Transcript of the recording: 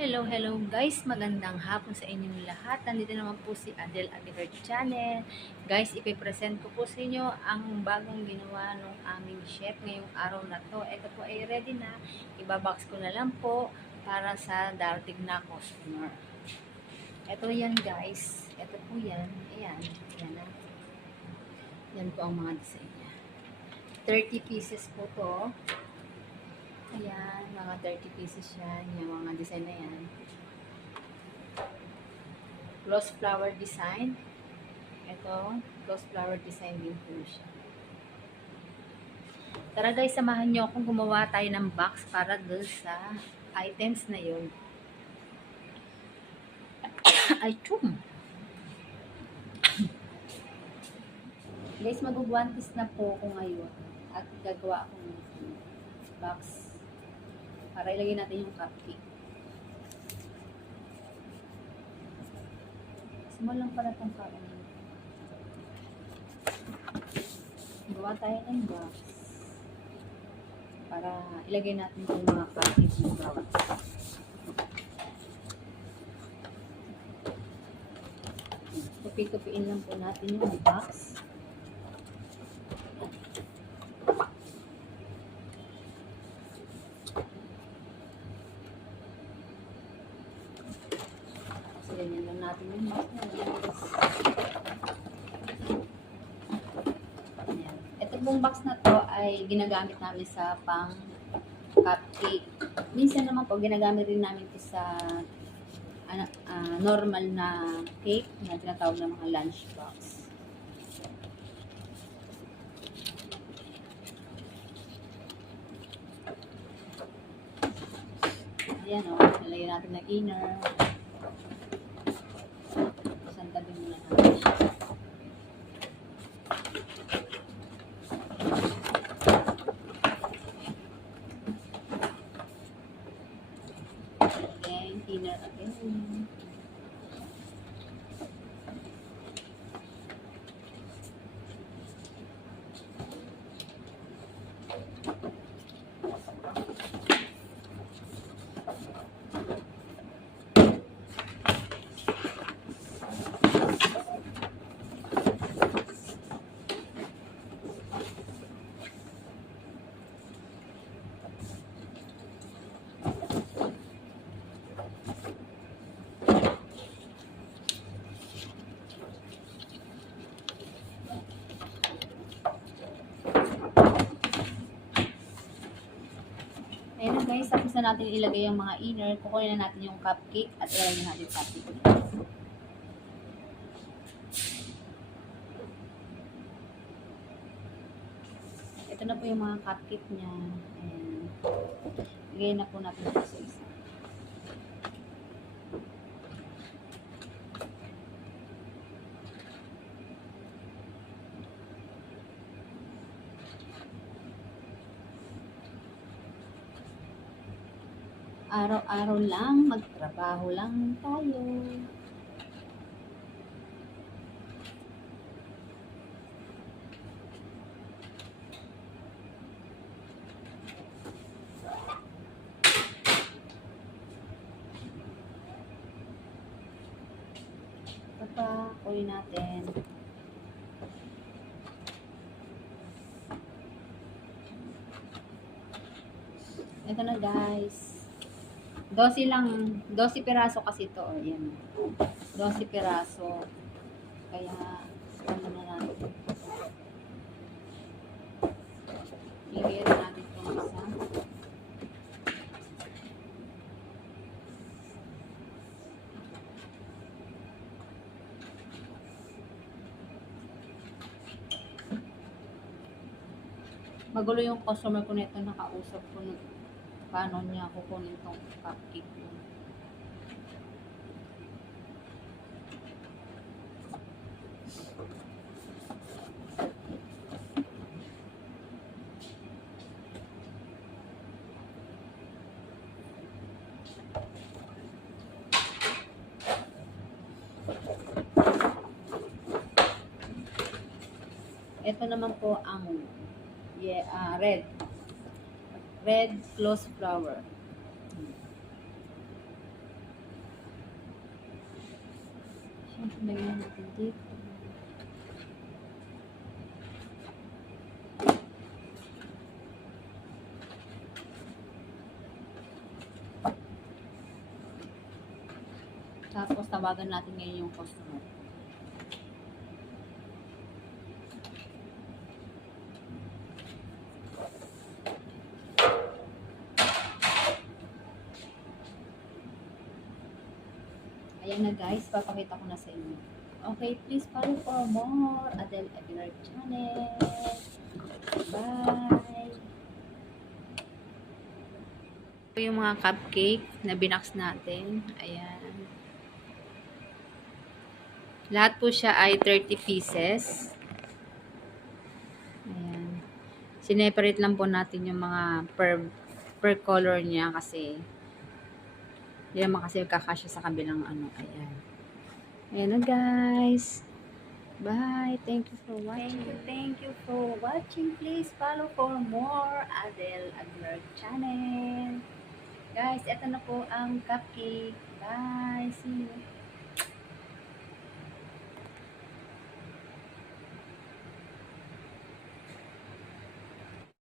Hello, hello guys. Magandang hapon sa inyong lahat. Nandito naman po si Adel Aguilar Channel. Guys, ipipresent ko po sa inyo ang bagong ginawa ng aming chef ngayong araw na to. Ito po ay ready na. Ibabox ko na lang po para sa darating na customer. Ito yan guys. Ito po yan. Ayan. Ayan na. Yan po ang mga design niya. 30 pieces po to. Ayan, mga 30 pieces yan. Yung mga design na yan. Close flower design. Ito, close flower design din po siya. Tara guys, samahan nyo akong gumawa tayo ng box para doon sa items na yun. Ay, chum! Guys, mag-1 na po ako ngayon. At gagawa akong box para ilagay natin yung cupcake. Small lang pala itong cupcake. Gawa tayo ng box para ilagay natin yung mga cupcake ng bawat. Tupi-tupiin lang po natin yung box. Ganyan lang natin yung box na yan. Ito pong box na to ay ginagamit namin sa pang cupcake. Minsan naman po ginagamit rin namin ito sa normal na cake na tinatawag na mga lunch box. Ayan o, nalagyan natin ng inner. Santabi muna natin siya. Again, inner again. Ayan na guys, tapos na natin ilagay yung mga inner. Kukunin na natin yung cupcake at ilagay natin yung cupcake. Ito na po yung mga cupcake niya. Ayan. Ilagay na po natin ito sa isa. Araw-araw lang, magtrabaho lang tayo. Ito pa, kunin natin. Ito na guys. 12 lang, 12 piraso kasi ito. O, yan. 12 piraso. Kaya, ano na natin. Ilagay na natin itong isa. Magulo yung customer ko nito, nakausap ko paano niya kukunin tong cupcake mo. Ito naman po ang red close flower. Lagyan natin dito. Tapos tawagan natin ngayon yung customer. Ayan na guys, papakita ko na sa inyo. Okay, please follow for more Adele Aguilar channel. Bye! Ito yung mga cupcake na binox natin. Ayan. Lahat po siya ay 30 pieces. Ayan. Sineparate lang po natin yung mga per color niya kasi hindi naman kasi kakasya sa kabilang ano. Ayan. Ayan na guys. Bye. Thank you for watching. Thank you for watching. Please follow for more Adele Aguilar channel. Guys, eto na po ang cupcake. Bye.